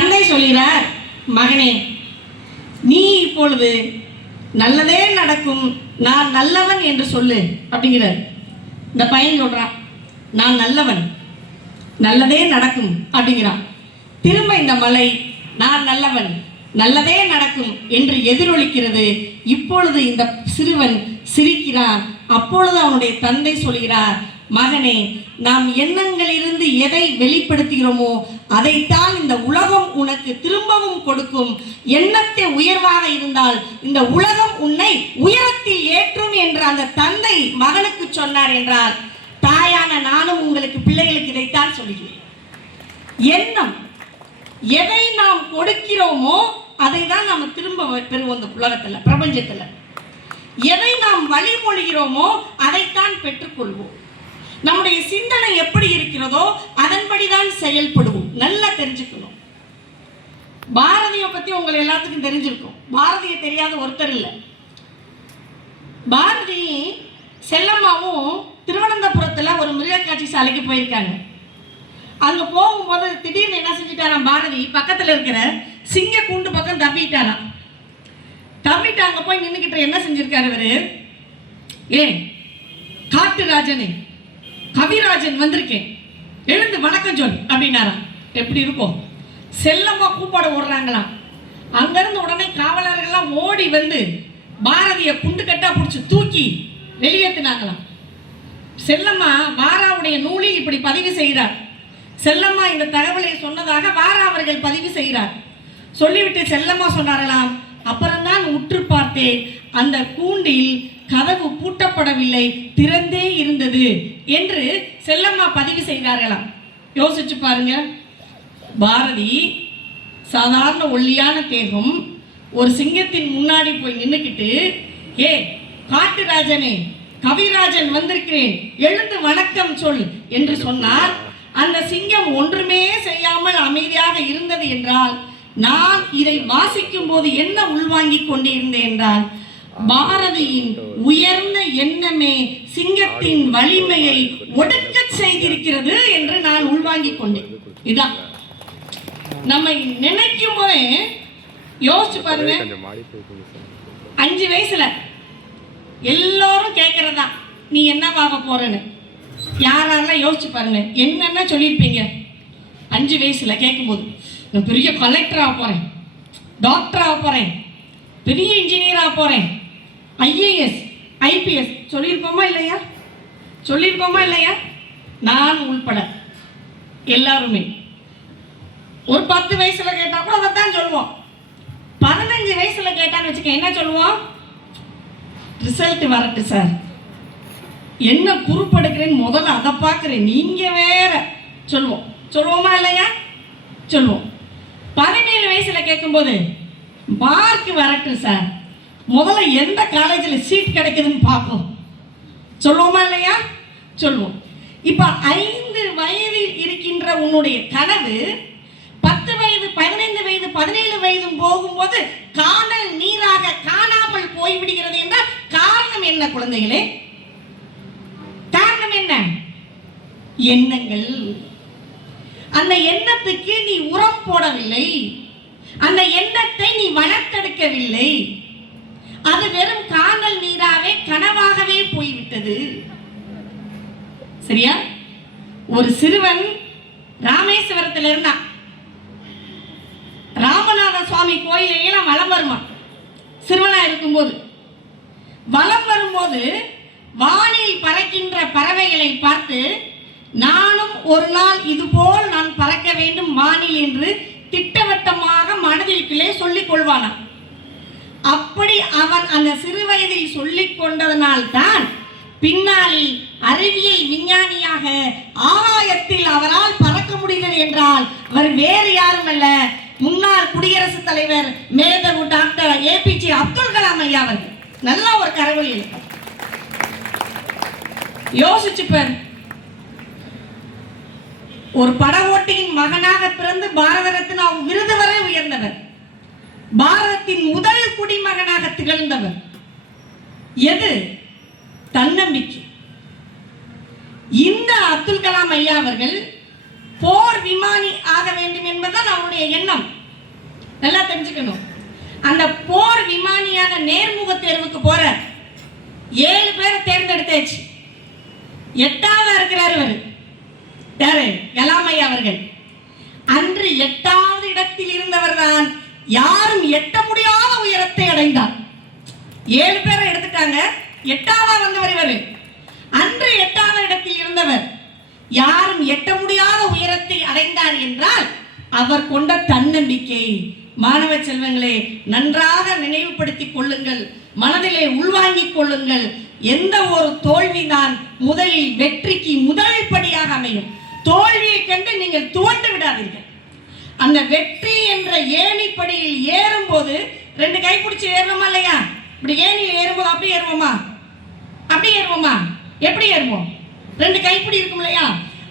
தந்தை சொல்கிறார், மகனே நீ இப்பொழுது நல்லதே நடக்கும், நான் நல்லவன் என்று சொல்லு அப்படிங்கிறார். இந்த பையன் சொல்றான், நான் நல்லவன், நல்லதே நடக்கும் அப்படிங்கிறான். திரும்ப இந்த மலை, நான் நல்லவன், நல்லதே நடக்கும் என்று எதிரொலிக்கிறது. இப்பொழுது இந்த சிறுவன் சிரிக்கிறான். அப்பொழுது அவனுடைய தந்தை சொல்கிறார், மகனே நாம் எண்ணங்களிலிருந்து எதை வெளிப்படுத்துகிறோமோ அதைத்தான் இந்த உலகம் உனக்கு திரும்பவும் கொடுக்கும். எண்ணத்தை உயர்வாக இருந்தால் இந்த உலகம் உன்னை உயரத்தில் ஏற்றும் என்று அந்த தந்தை மகனுக்கு சொன்னார் என்றால், தாயான நானும் உங்களுக்கு பிள்ளைகளுக்கு இதைத்தான் சொல்கிறேன். எண்ணம், எதை நாம் கொடுக்கிறோமோ அதை தான் நாம் திரும்ப பெறுவோம். இந்த உலகத்தில், பிரபஞ்சத்தில் எதை நாம் வழிமொழிகிறோமோ அதைத்தான் பெற்றுக்கொள்வோம். நம்முடைய சிந்தனை எப்படி இருக்கிறதோ அதன்படிதான் செயல்படுவோம். நல்லா தெரிஞ்சுக்கணும். பாரதியை பத்தி உங்களை எல்லாத்துக்கும் தெரிஞ்சிருக்கும். பாரதியை தெரியாத ஒருத்தர் இல்லை. பாரதி செல்லம்மாவும் திருவனந்தபுரத்துல ஒரு மிருகக்காட்சி சாலைக்கு போயிருக்காங்க. அங்க போகும்போது திடீர்னு என்ன செஞ்சுட்டாராம், பாரதி பக்கத்துல இருக்கிற சிங்க கூண்டு பக்கம் தப்பிட்டாராம். தப்பிட்டு அங்க போய் நின்றுக்கிட்ட என்ன செஞ்சிருக்காரு இவரு, ஏ காட்டுராஜனே, கவிராஜன் வந்திருக்கேன், எழுந்து வணக்கம் சொல் அப்படின்னாராம். எப்படி இருக்கும்? செல்லம்மா கூப்பாட ஓடுறாங்களாம். அங்கிருந்து உடனே காவலர்கள்லாம் ஓடி வந்து பாரதியை குண்டு கட்டா பிடிச்சி தூக்கி வெளியேற்றினாங்களாம். செல்லம்மா வாராவுடைய நூலில் இப்படி பதிவு செய்கிறார். செல்லம்மா இந்த தகவலை சொன்னதாக வாரா அவர்கள் பதிவு செய்கிறார். சொல்லிவிட்டு செல்லம்மா சொன்னார்களாம், அப்புறம்தான் உற்று பார்த்தேன், அந்த கூண்டில் கதவு பூட்டப்படவில்லை, திறந்தே இருந்தது என்று செல்லம்மா பதிவு செய்தார்களாம். யோசிச்சு பாருங்க. பாரதி சாதாரண ஒல்லியான தேகம் ஒரு சிங்கத்தின் முன்னாடி போய் நின்றுக்கிட்டு, ஏ காட்டுராஜனே, கவிராஜன் வந்திருக்கிறேன், எழுந்து வணக்கம் சொல் என்று சொன்னார். அந்த சிங்கம் ஒன்றுமே செய்யாமல் அமைதியாக இருந்தது என்றால், நான் இதை வாசிக்கும் போது என்ன உள்வாங்கிக் கொண்டிருந்தேன் என்றால், பாரதியின் உயர்ந்த எண்ணமே சிங்கத்தின் வலிமையை ஒடுக்க செய்திருக்கிறது என்று நான் உள்வாங்கிக் கொண்டேன். இதான் நம்ம நினைக்கும் போதே யோசிச்சு பாருங்க. 5 வயசுல எல்லாரும் கேட்கறதா, நீ என்னவாக போறன்னு. யாரெல்லாம் யோசிச்சு பாருங்க, என்னென்ன சொல்லியிருப்பீங்க 5 வயசுல கேட்கும்போது. நான் பெரிய கலெக்டராக போறேன், டாக்டராக போறேன், பெரிய இன்ஜினியராக போறேன், IAS IPS சொல்லியிருப்போமா இல்லையா? சொல்லியிருப்போமா இல்லையா? நான் உள்பட எல்லாருமே. ஒரு 10 வயசுல கேட்டா கூட அதைத்தான் சொல்லுவோம். 15 வயசுல கேட்டான்னு வச்சுக்க என்ன சொல்லுவோம்? ரிசல்ட் வரட்டு சார், என்ன குறுப்படுக்கிறேன்னு முதல்ல அதை பார்க்குறேன், நீங்க வேற சொல்லுவோம். சொல்லுவோமா இல்லையா? சொல்லுவோம். 17 வயசுல கேட்கும்போது மார்க் வரட்டு சார், முதல்ல எந்த காலேஜில் சீட் கிடைக்குதுன்னு பார்ப்போம். சொல்லுவோமா இல்லையா? சொல்லுவோம். இப்போ 5 வயதில் இருக்கின்ற உன்னுடைய கனவு 10 வயது, 15 வயது, 17 வயதும் போகும்போது காணல் நீராக காணாமல் போய்விடுகிறது என்றால் காரணம் என்ன குழந்தைகளே? காரணம் என்ன? எண்ணங்கள். அந்த எண்ணத்துக்கு நீ உரம் போடவில்லை, அந்த எண்ணத்தை நீ வளர்த்தெடுக்கவில்லை. அது வெறும் காணல் நீராவே கனவாகவே போய்விட்டது. சரியா? ஒரு சிறுவன் ராமேஸ்வரத்தில் இருந்தான். ராமநாத சுவாமி கோயிலையெல்லாம் வலம் வருமா சிறுவனா இருக்கும்போது. வலம் வரும்போது வானில் பறக்கின்ற பறவைகளை பார்த்து, நானும் ஒரு நாள் இதுபோல் நான் பறக்க வேண்டும் வானில் என்று திட்டவட்டமாக மனதிற்குள்ளே சொல்லிக் கொள்வானாம். அப்படி அவன் அந்த சிறு வயதில் சொல்லிக் கொண்டதனால் தான் பின்னாளில் அறிவியல் விஞ்ஞானியாக ஆகாயத்தில் அவரால் பறக்க முடிகிறது என்றால் அவர் வேறு யாரும் அல்ல, முன்னாள் குடியரசுத் தலைவர் மேதகு டாக்டர் APJ அப்துல் கலாம் ஐயா அவர்கள். நல்ல ஒரு கரவொலி. யோசிச்சு பார், ஒரு படகோட்டியின் மகனாக பிறந்து பாரத ரத்னா விருது வரை உயர்ந்தவர், பாரதத்தின் முதல் குடிமகனாக திகழ்ந்தவர். எது? தன்னம்பிக்கை. இந்த அப்துல் கலாம் ஐயா அவர்கள் போர் விமானி ஆக வேண்டும் என்பதுதான் அவனுடைய எண்ணம். நல்லா தெரிஞ்சுக்கணும். அந்த போர் விமானியான நேர்முக தேர்வுக்கு போற 7 பேரை தேர்ந்தெடுத்தாச்சு. 8வது இருக்கிறார் இவர் யாரு? கலாம் ஐயா அவர்கள். அன்று 8வது இடத்தில் இருந்தவர் தான் யாரும் எட்ட முடியாத உயரத்தை அடைந்தார். 7 பேரை எடுத்துட்டாங்க, 8வது வந்தவர் இவர். அன்று 8வது இடத்தில் இருந்தவர் யாரும் எட்ட முடியாத உயரத்தை அடைந்தார் என்றால் அவர் கொண்ட தன்னம்பிக்கை. மாணவ செல்வங்களே, நன்றாக நினைவுபடுத்திக் கொள்ளுங்கள், மனதிலே உள்வாங்கிக் கொள்ளுங்கள். எந்த ஒரு தோல்விதான் முதலில் வெற்றிக்கு முதல் படியாக அமையும். தோல்வியை கண்டு நீங்கள் துவண்டு விடாதீர்கள். அந்த வெற்றி என்ற ஏணிப்படியில் ஏறும்போது 2 கை பிடிச்சி ஏறுவோமா இல்லையா? இப்படி ஏணியில் ஏறும்போது அப்படி ஏறுவோமா? அப்படி ஏறுவோமா? எப்படி ஏறுவோம்? 2 கைப்பிடி இருக்கும் இல்லையா?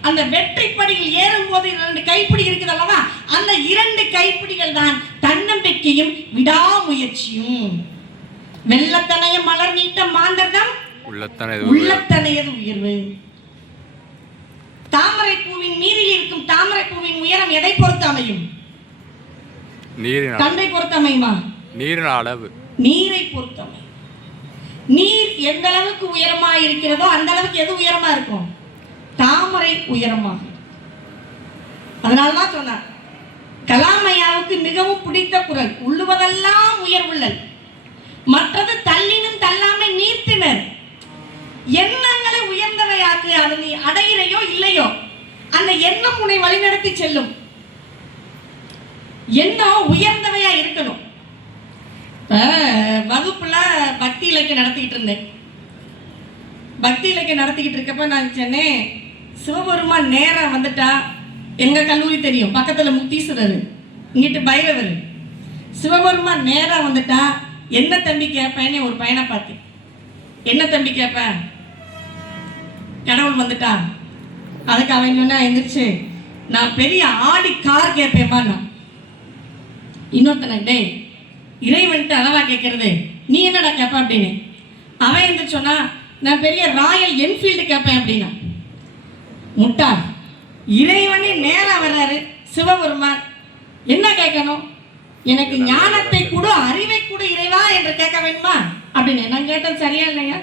அந்த வெற்றி படியில் ஏறும்போது 2 கைப்பிடி இருக்குது அல்லவா? அந்த 2 கைப்பிடிகள் தான் தன்னம்பிக்கையும் விடாமுயற்சியும். வெள்ளத்தனைய மலர் நீட்ட மாந்தர்தம் உள்ளத்தனையது உயர்வு. தாமரை பூவின் நீரில் இருக்கும் தாமரை பூவின் உயரம் எதை பொறுத்து அமையும்? தந்தை பொறுத்து அமையுமா? நீரின் அளவு. நீரை பொறுத்து அமையும். நீர் எந்த அளவுக்கு உயரமா இருக்கிறதோ அந்த அளவுக்கு எது உயரமா இருக்கும்? தாமரை உயரமாக. அதனால்தான் சொன்னார், கலாம் ஐயாவுக்கு மிகவும் பிடித்த குரல், உள்ளுவதெல்லாம் உயர்வுள்ளல், மற்றது தள்ளினும் தள்ளாமை நீர்த்தினர். எண்ணங்களை உயர்ந்தவையாக்கு. அதை நீ அடையிறையோ இல்லையோ, அந்த எண்ணம் உன்னை வழிநடத்தி செல்லும். எண்ணம் உயர்ந்தவையா இருக்கணும். வகுப்புல பக்தி இலக்கியம் நடத்திக்கிட்டு இருந்தேன். பக்தி இலக்கியம் நடத்திக்கிட்டு இருக்கப்ப நான் சொன்னேன், சிவபெருமான் நேரா வந்துட்டா, எங்க கல்லூரி தெரியும், பக்கத்துல முத்தீஸ்வரர், இங்கிட்டு பைரவர். சிவபெருமான் நேரா வந்துட்டா என்ன தம்பி கேட்பேன்னு ஒரு பையனை பார்த்தேன். என்ன தம்பி கேட்பேன்? கடவுள் வந்துட்டா. அதுக்கு அவன் சொன்னா, எந்திரிச்சு நான் பெரிய ஆடி கார் கேட்பேம்மா. நான் இன்னொருத்தனை, டேய் இறைவன்ட்டு அளவா கேட்கறது, நீ என்னடா கேட்ப அப்படின்னு. அவன் எந்திரிச்சு சொன்னா, நான் பெரிய ராயல் என்ஃபீல்டு கேட்பேன் அப்படின்னா. முட்டா, இறைவனே நேரா வர்றாரு சிவபெருமான், என்ன கேட்கணும்? எனக்கு ஞானத்தை கூட அறிவை கூட இறைவா என்று கேட்க வேண்டுமா அப்படின்னு. நான் கேட்டது சரியா இல்லையா?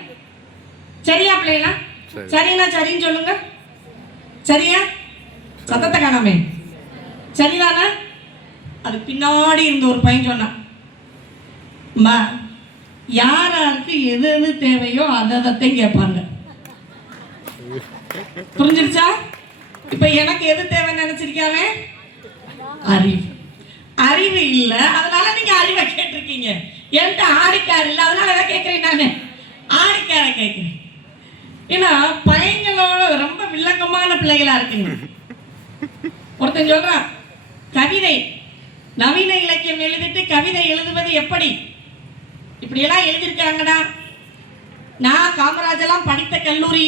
சரியா பிள்ளைங்களா? சரினா சரின்னு சொல்லுங்க. சரியா? சத்தத்தை காணாமே. சரிதானா? அது பின்னாடி இருந்த ஒரு பையன் சொன்னான், யாராருக்கு எது எது தேவையோ அதைத்தான் கேட்பாங்க. புரிஞ்சிருச்சா? இப்ப எனக்கு எது தேவைன்னு நினைச்சிருக்காவே? அறிவு. அறிவு இல்ல, அதனால நீங்க அறிவை கேட்டிருக்கீங்க. என்கிட்ட ஆடிக்கார் இல்ல, அதனால எதை கேட்கிறேன்? நானு ஆடிக்கார கேட்கிறேன். ஏன்னா பையங்களோட ரொம்ப வில்லங்கமான பிள்ளைகளா இருக்குங்க. ஒருத்தன் சொல்றான், கவிதை நவீன இலக்கியம் எழுதிட்டு கவிதை எழுதுவது எப்படி? இப்படியெல்லாம் எழுதியிருக்காங்கடா. நான் காமராஜெல்லாம் படித்த கல்லூரி,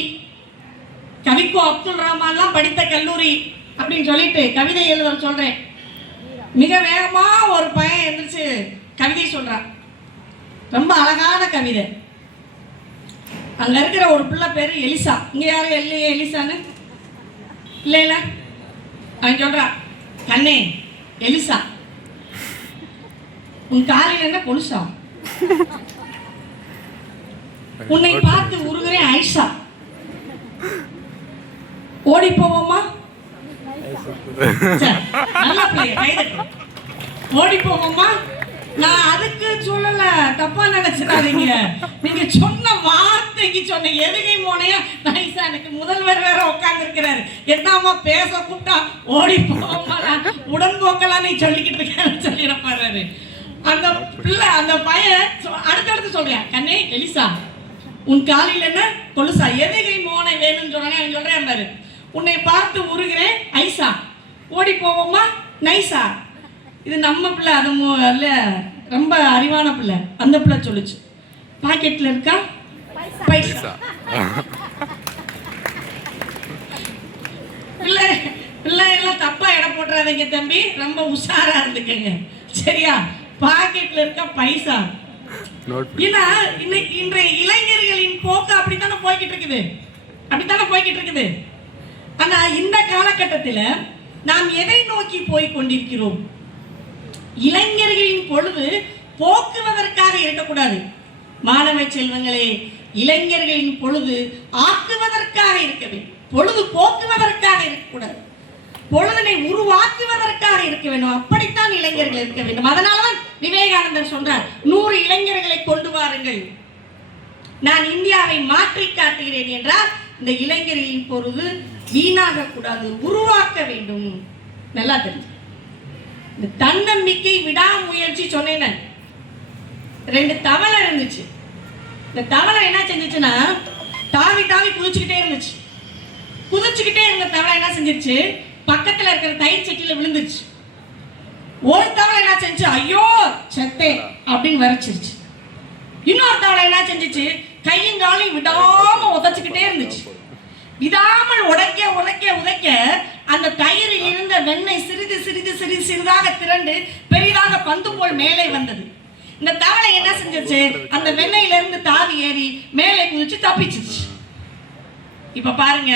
கவிக்கோ அப்துல் ரஹ்மான்லாம் படித்த கல்லூரி அப்படின்னு சொல்லிட்டு கவிதை எழுத சொல்றேன். மிக வேகமா ஒரு பையன் எழுந்திரிச்சு கவிதை சொல்றான். ரொம்ப அழகான கவிதை. அங்க இருக்கிற ஒரு பிள்ளை பேரு எலிசா. இங்க யாரும் இல்லையே எலிசான்னு? இல்லை இல்ல. அவன் சொல்றான், கண்ணே எலிசா, உன் காலையில் என்ன கொலுசா? உன்னை பார்த்து உருகிறேன் ஐஷா, ஓடி போவோமா? நல்ல பிள்ளைய கைதட்டு. ஓடி போவோமா? நான் அதுக்கு சொல்லல, தப்பா நினைச்சிடாதீங்க. நீங்க சொன்ன வார்த்தைக்கு சொன்ன எதுகை மோனையா நைசா. எனக்கு முதல்வர் வேற உட்கார்ந்து இருக்கிறாரு, என்னமா பேச கூப்பிட்டா ஓடி போவோமா உடன்போக்கெல்லாம் நீ சொல்லிக்கிட்டு இருக்கேன்னு சொல்லிடப்பாரு. அந்த பிள்ளை அந்த பையன் அடுத்தடுத்து சொல்றேன், கண்ணே எலிசா, உன் காலையில் என்ன கொலுசா? எதுகை மோனை வேணும்னு சொன்னானே அவன் சொல்றேன் பாரு, உன்னை பார்த்து உருகிறேன் ஐசா, ஓடி போவோமா நைசா. இது நம்ம பிள்ளை, அது ரொம்ப அறிவான பிள்ளை. அந்த பிள்ளை சொல்லுச்சு, பாக்கெட்ல இருக்கா பைசா. பிள்ளை பிள்ளை எல்லாம் தப்பா இடம் போட்டுறாதீங்க தம்பி, ரொம்ப உஷாரா இருந்துக்கங்க சரியா? பாக்கெட்ல இருக்க பைசா. ஏன்னா இன்னைக்கு இன்றைய இளைஞர்களின் போக்கு அப்படித்தானே போய்கிட்டு இருக்குது, அப்படித்தானே போய்கிட்டு இருக்குது. ஆனா இந்த காலகட்டத்தில் நாம் எதை நோக்கி போய் கொண்டிருக்கிறோம்? இளைஞர்களின் பொழுது போக்குவதற்காக இருக்கக்கூடாது. மாணவ செல்வங்களே, இளைஞர்களின் பொழுது ஆக்குவதற்காக இருக்க வேண்டும். பொழுது போக்குவதற்காக இருக்கக்கூடாது, பொழுதனை உருவாக்குவதற்காக இருக்க வேண்டும். அப்படித்தான் இளைஞர்கள் இருக்க வேண்டும். அதனால்தான் விவேகானந்தர் சொல்றார், 100 இளைஞர்களை கொண்டு வாருங்கள், நான் இந்தியாவை மாற்றி காட்டுகிறேன் என்றால் இந்த இளைஞர்களின் பொழுது வீணாக கூடாது, உருவாக்க வேண்டும். நல்லா தெரிஞ்சு இந்த தன்னம்பிக்கை விடாமுயற்சி சொன்னேன். 2 தவளை இருந்துச்சு. இந்த தவளை என்ன செஞ்சுச்சுன்னா தாவி தாவி குதிச்சுக்கிட்டே இருந்துச்சு. குதிச்சுக்கிட்டே இருந்த தவளை என்ன செஞ்சிருச்சு, பக்கத்துல இருக்கிற தயிர் சட்டியில விழுந்துருச்சு. ஒரு தவளை என்ன செஞ்சு, ஐயோ செத்தே அப்படின்னு வரைச்சிருச்சு. இன்னொரு தவளை என்ன செஞ்சிச்சு, கையும் காலையும் விடாம உதைச்சுக்கிட்டே இருந்துச்சு. விடாமல் உடைக்க உடைக்க உதைக்க அந்த தயிரில் இருந்த வெண்ணெய் சிறிது சிறிது சிறிது சிறிதாக திரண்டு பெரிதாக பந்து போல் மேலே வந்தது. இந்த தவளை என்ன செஞ்சிச்சு, அந்த வெண்ணெயில இருந்து தாவி ஏறி மேலே குதிச்சு தப்பிச்சிச்சு. இப்ப பாருங்க,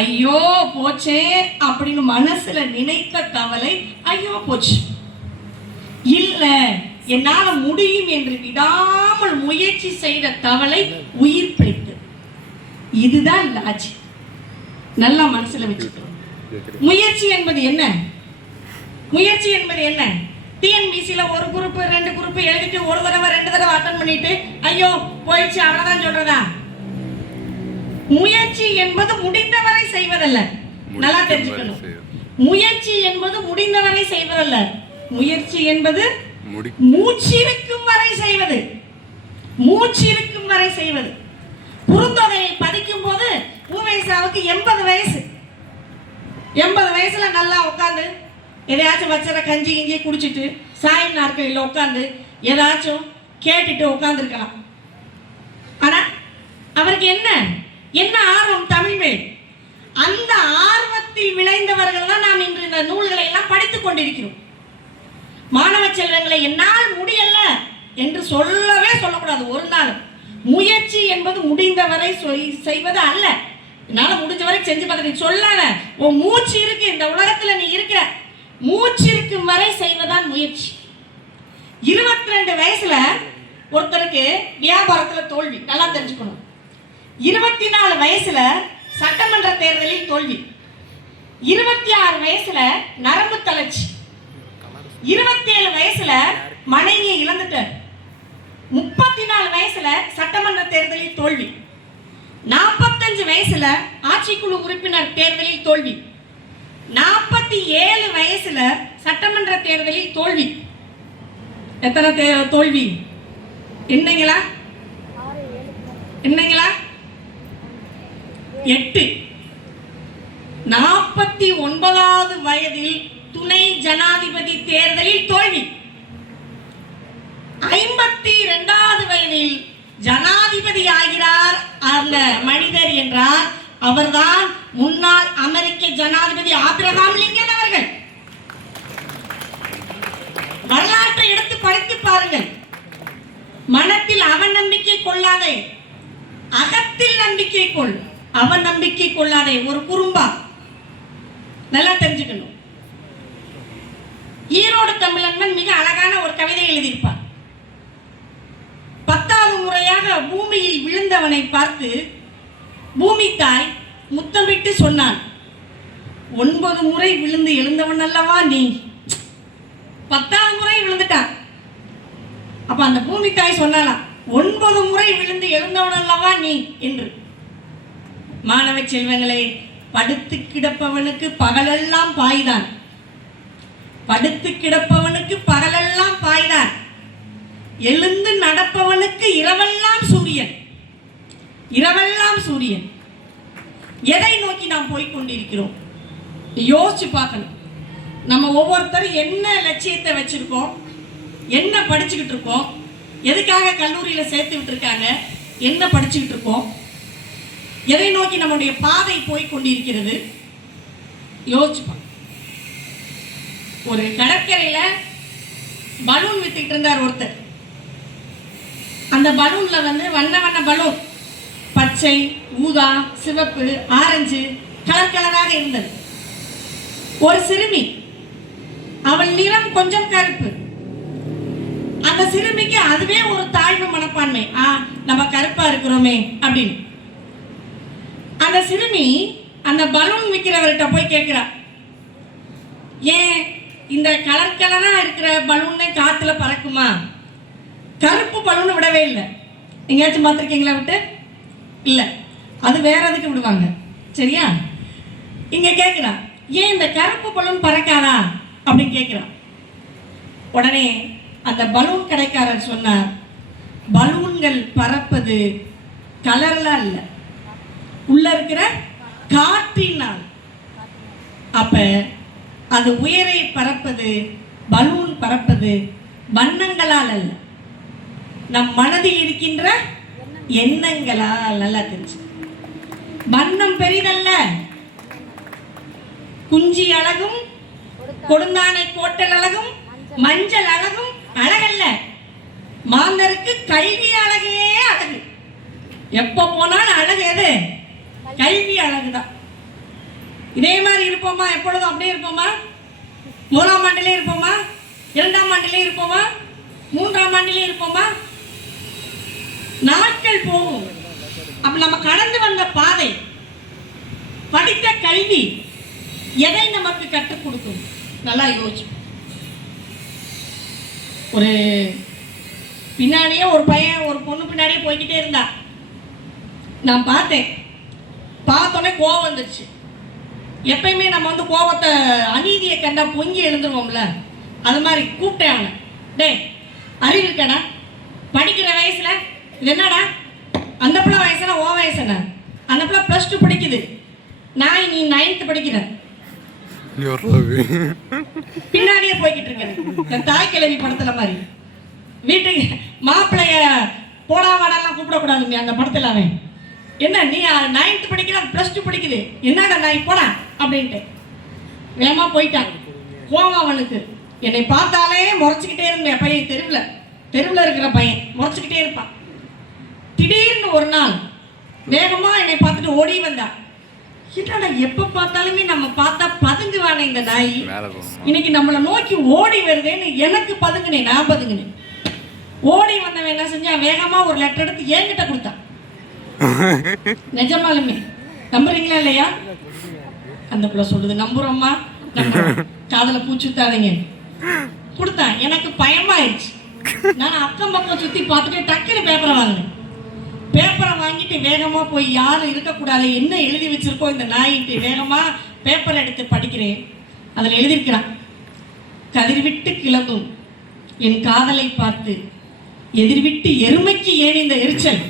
ஐயோ போச்சே அப்படின்னு மனசுல நினைத்த தவளை ஐயோ போச்சு. இல்ல, என்னால முடியும் என்று விடாமல் முயற்சி செய்த தவளை உயிர் பிழைத்தது. இதுதான் லாஜிக். நல்லா மனசுல வச்சுக்கணும். முயற்சி என்பது என்ன? முயற்சி என்பது என்ன? டிஎன்பிசில ஒரு குரூப் 2 குரூப் எழுதிட்டு ஒரு தடவை 2 தடவை அட்டெண்ட் பண்ணிட்டு ஐயோ போயிடுச்சு அவ்வளவுதான் சொல்றதா? முயற்சி என்பது முடிந்தவரை செய்வதல்ல. நல்லா தெரிஞ்சுக்கணும். முயற்சி என்பது முடிந்தவரை செய்வதல்ல. முயற்சி என்பது மூச்சிருக்கும் வரை செய்வது. மூச்சிருக்கும் வரை செய்வது. குறுந்தொகையை படிக்கும் போது பூவேசாவுக்கு 80 வயசு. 80 வயசுல நல்லா உட்காந்து எதையாச்சும் வச்சற கஞ்சி கிஞ்சி குடிச்சிட்டு சாய் நாற்காலியில் உட்காந்து ஏதாச்சும் கேட்டுட்டு உட்காந்துருக்கலாம். ஆனா அவருக்கு என்ன ஆர்வம்? தமிழ் மேல். அந்த ஆர்வத்தில் விளைந்தவர்கள் தான் நாம் இன்று இந்த நூல்களை எல்லாம் படித்துக் கொண்டிருக்கிறோம். மாணவ செல்வங்களை என்னால் முடியல என்று சொல்லக்கூடாது ஒரு நாள். முயற்சி என்பது முடிந்தவரை செய்வது அல்ல. என்னால முடிஞ்ச வரை செஞ்சு பார்த்து சொல்லாத. உன் மூச்சு இருக்கு, இந்த உலகத்துல நீ இருக்கிற, மூச்சு இருக்கும் வரை செய்வதான் முயற்சி. 22 வயசுல ஒருத்தருக்கு வியாபாரத்துல தோல்வி. நல்லா தெரிஞ்சுக்கணும். 24 வயசுல சட்டமன்ற தேர்தலில் தோல்வி. 26 வயசுல நரம்பு தளர்ச்சி. 27 வயசுல மனைவியை இழந்துட்டார். 34 வயசுல சட்டமன்ற தேர்தலில் தோல்வி. 45 வயசுல ஆட்சிக்குழு உறுப்பினர் தேர்தலில் தோல்வி. 47 வயசுல சட்டமன்ற தேர்தலில் தோல்வி. எத்தனை தோல்வி? என்னங்களா 8. 49வது வயதில் துணை ஜனாதிபதி தேர்தலில் தோல்வி. 52வது வயதில் ஜனாதிபதி ஆகிறார் அந்த மனிதர் என்றால் அவர்தான் முன்னாள் அமெரிக்க ஜனாதிபதி ஆபிரகாம் லிங்கன் அவர்கள். வரலாற்றை எடுத்து படித்து பாருங்கள். மனத்தில் அவன் நம்பிக்கை கொள்ளாதே, அகத்தில் நம்பிக்கை கொள். அவன் நம்பிக்கை கொள்ளாதே. ஒரு குறும்பா. நல்லா தெரிஞ்சுக்கணும். ஈரோடு தமிழன் மிக அழகான ஒரு கவிதை எழுதியிருப்பார். 10வது முறையாக பூமியில் விழுந்தவனை பார்த்து பூமி தாய் முத்தமிட்டு சொன்னான், 9 முறை விழுந்து எழுந்தவன் அல்லவா நீ. 10வது முறை விழுந்துட்டான். அப்ப அந்த பூமி தாய் சொன்னானா, 9 முறை விழுந்து எழுந்தவன் அல்லவா நீ என்று. மாணவ செல்வங்களே, படுத்து கிடப்பவனுக்கு பகலெல்லாம் பாய்தான். படுத்து கிடப்பவனுக்கு பகலெல்லாம் பாய்தான். எழுந்து நடப்பவனுக்கு இரவெல்லாம் சூரியன். இரவெல்லாம் சூரியன். எதை நோக்கி நாம் போய்கொண்டிருக்கிறோம்? யோசிச்சு பார்க்கணும். நம்ம ஒவ்வொருத்தரும் என்ன லட்சியத்தை வச்சிருக்கோம், என்ன படிச்சுக்கிட்டு இருக்கோம், எதுக்காக கல்லூரியில் சேர்த்து விட்டுருக்காங்க, என்ன படிச்சுக்கிட்டு இருக்கோம், எதை நோக்கி நம்முடைய பாதை போய்கொண்டிருக்கிறது யோசிச்சுப்பாங்க. ஒரு கடற்கரையில பலூன் வித்துக்கிட்டு இருந்தார் ஒருத்தர். அந்த பலூன்ல வண்ண வண்ண பலூன், பச்சை, ஊதா, சிவப்பு, ஆரஞ்சு கலர் கலராக இருந்தது. ஒரு சிறுமி, அவள் நிறம் கொஞ்சம் கருப்பு. அந்த சிறுமிக்கு அதுவே ஒரு தாழ்வு மனப்பான்மை, நம்ம கருப்பா இருக்கிறோமே அப்படின்னு. அந்த சிறுமி அந்த பலூன் விற்கிறவர்கிட்ட போய் கேட்கிறா, ஏன் இந்த கலர் கலரா இருக்கிற பலூனே காத்துல பறக்குமா, கருப்பு பலூன் விடவே இல்லை. எங்கேயாச்சும் பார்த்துருக்கீங்களா விட்டு? இல்லை, அது வேற எதுக்கு விடுவாங்க, சரியா? இங்க கேட்கிறா, ஏன் இந்த கருப்பு பலூன் பறக்காதா அப்படின்னு கேட்கிறா. உடனே அந்த பலூன் கடைக்காரர் சொன்னார், பலூன்கள் பறப்பது கலர்ல இல்ல, உள்ள இருக்கிற காற்றினால். அப்ப அது உயரை பறப்பது, பலூன் பறப்பது வண்ணங்களால் அல்ல, நம் மனதில் இருக்கின்ற எண்ணங்களால். நல்லா தெரிஞ்சு, வண்ணம் பெரிதல்ல, குஞ்சி அழகும் கொடுந்தானை கோட்டல் அழகும் மஞ்சள் அழகும் அழகல்ல, மாந்தருக்கு கல்வி அழகே அழகு. எப்ப போனாலும் அழகு எது? கல்வி அழகுதான். இதே மாதிரி இருப்போமா? எப்பொழுதும் அப்படியே இருப்போமா? முதலாம் ஆண்டிலே இருப்போமா? இரண்டாம் ஆண்டிலே இருப்போமா? மூன்றாம் ஆண்டிலே இருப்போமா? நாட்கள் போகும். அப்ப நம்ம கடந்து வந்த பாதை, படித்த கல்வி எதை நமக்கு கற்றுக் கொடுக்கும்? நல்லா யோசிச்சு. ஒரு பின்னாடியே ஒரு பையன் ஒரு பொண்ணு பின்னாடியே போய்கிட்டே இருந்தா. நான் பார்த்தேன். பார்த்தோன்னே கோவம் வந்துச்சு. எப்பயுமே நம்ம வந்து கோவத்தை, அநீதியை கண்டா பொங்கி எழுந்துருவோம்ல, அது மாதிரி கூப்பிட்டேன் அவனை. டே, அறிவு இருக்கடா, படிக்கிற வயசுல இது என்னடா? அந்த பிள்ளை வயசுல ஓ வயசு என்ன? அந்த பிள்ளை +2 படிக்குது, நீ 9th படிக்கிற. பின்னாடியே போய்கிட்டு இருக்கேன், தாய் கிழவி படத்துல மாதிரி. வீட்டுக்கு மாப்பிள்ளைய போடா வாடாலாம் கூப்பிடக்கூடாதுங்க அந்த படத்துல. அவன் என்ன, நீ 9th படிக்கிற, +2 படிக்குது, என்னடா நான் போடா அப்படின்ட்டு வேகமா போயிட்டான். கோவம் அவனுக்கு. என்னை பார்த்தாலே முறைச்சிக்கிட்டே இருந்தேன். பையன் தெருவில் இருக்கிற பையன் முறைச்சிக்கிட்டே இருப்பான். திடீர்னு ஒரு நாள் வேகமா என்னை பார்த்துட்டு ஓடி வந்தான். என்னடா, எப்ப பார்த்தாலுமே நம்ம பார்த்தா பதுங்குவானே இந்த நாய், இன்னைக்கு நம்மளை நோக்கி ஓடி வருதேன்னு எனக்கு பதுங்கினேன். நான் பதுங்கினேன். ஓடி வந்தவன் என்ன செஞ்சான், வேகமா ஒரு லெட்டர் எடுத்து என்கிட்ட கொடுத்தான். நிஜமாலுமே நம்புறீங்களா இல்லையா? அந்த பிள்ளை சொல்லுது, நம்புறோம்மா, காதல பூச்சுத்தாதீங்க. கொடுத்தான். எனக்கு பயமாயிடுச்சு. நான் அக்கம் பக்கம் சுத்தி பார்த்துட்டு டக்குன்னு பேப்பரை வாங்கினேன். பேப்பரை வாங்கிட்டு வேகமா போய், யாரும் இருக்கக்கூடாது, என்ன எழுதி வச்சிருக்கோம் இந்த நாயிட்டு வேகமா பேப்பரை எடுத்து படிக்கிறேன். அதில் எழுதியிருக்கிறான், கதிர்விட்டு கிளம்பும் என் காதலை பார்த்து எதிர்விட்டு எருமைக்கு ஏன் இந்த எரிச்சல்.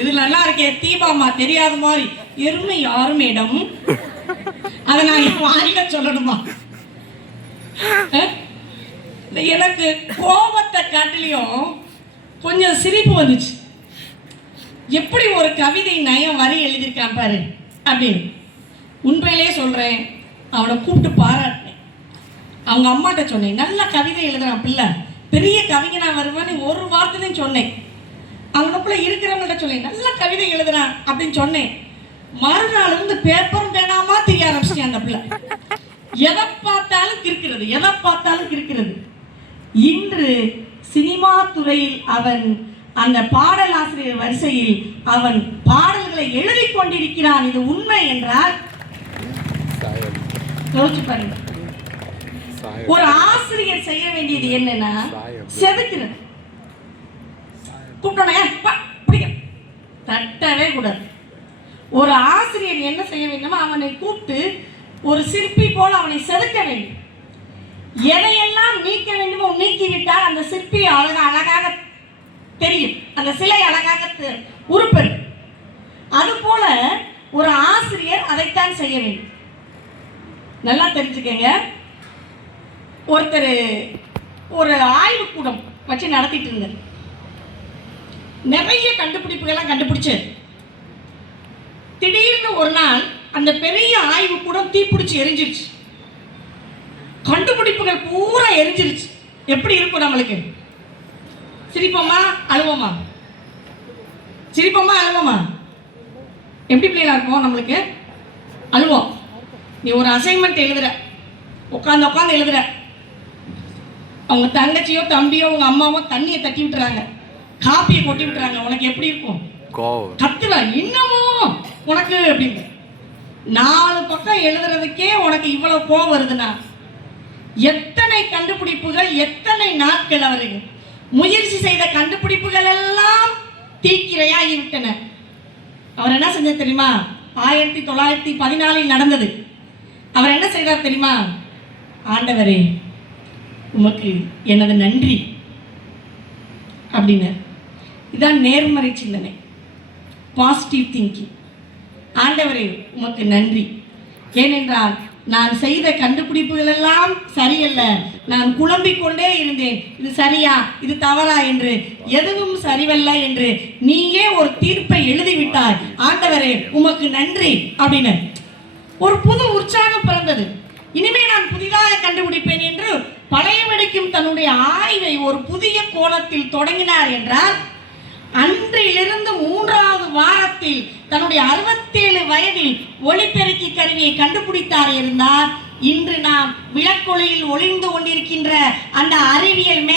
இது நல்லா இருக்கே, தீபாமா தெரியாத மாதிரி. எருமை யாரு மேடம்? அதை நான் வாயில சொல்லணுமா? எனக்கு கோபத்தை காட்டிலையும் கொஞ்சம் சிரிப்பு வந்துச்சு. எப்படி ஒரு கவிதை நயம் வரி எழுதியிருக்கான் பாரு அப்படின்னு. உண்மையிலேயே சொல்றேன், அவனை கூப்பிட்டு பாராட்டினேன். அவங்க அம்மாட்ட சொன்னேன், நல்ல கவிதை எழுதுறான் பிள்ளை, பெரிய கவிஞனா வருவான்னு ஒரு வார்த்தையும் சொன்னேன். அவனுக்குள்ள இருக்கிறவங்கள்ட்ட சொன்னேன், நல்ல கவிதை எழுதுறான் அப்படின்னு சொன்னேன். மறுநாள் இருந்து பேப்பரும் வேணாமா தெரிய ஆரம்பிச்சிட்டேன். அந்த பிள்ளை எதை பார்த்தாலும் கிறுக்கிறது. இன்று சினிமா துறையில் அவன் அந்த பாடலாசிரியர் வரிசையில் அவன் பாடல்களை எழுதி கொண்டிருக்கிறான். இது உண்மை என்றால் யோசிச்சு பாருங்க. ஒரு ஆசிரியர் செய்ய வேண்டியது என்னன்னா, செதுக்கிறது. தட்டவே கூடாது. ஒரு ஆசிரியர் என்ன செய்ய வேண்டுமோ அவனை கூப்பிட்டு ஒரு சிற்பி போல அவனை செதுக்க வேண்டும். எதையெல்லாம் நீக்க வேண்டுமோ நீக்கிவிட்டால் அந்த சிற்பி அழகாக தெரியும், அந்த சிலை அழகாக உருப்பெறும். அதுபோல ஒரு ஆசிரியர் அதைத்தான் செய்ய வேண்டும். நல்லா தெரிஞ்சுக்கங்க. ஒருத்தர் ஒரு ஆய்வுக்கூடம் வச்சு நடத்திட்டு இருந்தார். நிறைய கண்டுபிடிப்புகள்லாம் கண்டுபிடிச்சு திடீர்னு ஒரு நாள் அந்த பெரிய ஆய்வுக்கூடம் தீப்பிடிச்சு எரிஞ்சிருச்சு. கண்டுபிடிப்புகள் பூரா எரிஞ்சிருச்சு. எப்படி இருக்கும் நம்மளுக்கு? சிரிப்போமா அழுவோமா? எப்படி பிள்ளைகளா இருக்கும் நம்மளுக்கு? அழுவோம். நீ ஒரு அசைன்மெண்ட் எழுதுற, உட்காந்து எழுதுற, அவங்க தங்கச்சியோ தம்பியோ உங்க அம்மாவோ தண்ணியை தட்டி விட்டுறாங்க, காப்பியை கொட்டி விட்டுறாங்க, உனக்கு எப்படி இருக்கும்? கத்துவ, இன்னமும் உனக்கு அப்படின்னு 4 பக்கம் எழுதுறதுக்கே உனக்கு இவ்வளவு கோவம் வருதுன்னா எத்தனை கண்டுபிடிப்புகள், எத்தனை நாட்கள் அவர்கள் முயற்சி செய்த கண்டுபிடிப்புகள் எல்லாம் தீக்கிரையாகி விட்டன. அவர் என்ன செஞ்சார் தெரியுமா? 1914 நடந்தது. அவர் என்ன செய்தார் தெரியுமா? ஆண்டவரே உமக்கு எனது நன்றி அப்படின்னார். இதான் நேர்மறை சிந்தனை, பாசிட்டிவ் திங்கிங். ஆண்டவரே உமக்கு நன்றி, ஏனென்றால் நான் செய்த கண்டுபிடிப்புகள் எல்லாம் சரியல்ல, நான் குழம்பிக் கொண்டே இருந்தேன், இது சரியா இது தவறா என்று, எதுவும் சரிவல்ல என்று நீயே ஒரு தீர்ப்பை எழுதிவிட்டாய், ஆண்டவரே உமக்கு நன்றி அப்படின்னு ஒரு புது உற்சாகம் பிறந்தது. இனிமே நான் புதிதாக கண்டுபிடிப்பேன் என்று பழையபடிக்கும் தன்னுடைய ஆய்வை ஒரு புதிய கோணத்தில் தொடங்கினார் என்றால், அன்றிலிருந்து 3வது வாரத்தில் தன்னுடைய 67 வயதில் ஒளிபெருக்கி கருவியை கண்டுபிடித்தார் இருந்தார். இன்று நாம் விளக்கொளியில் ஒளிந்து கொண்டிருக்கின்ற அந்த அறிவியல்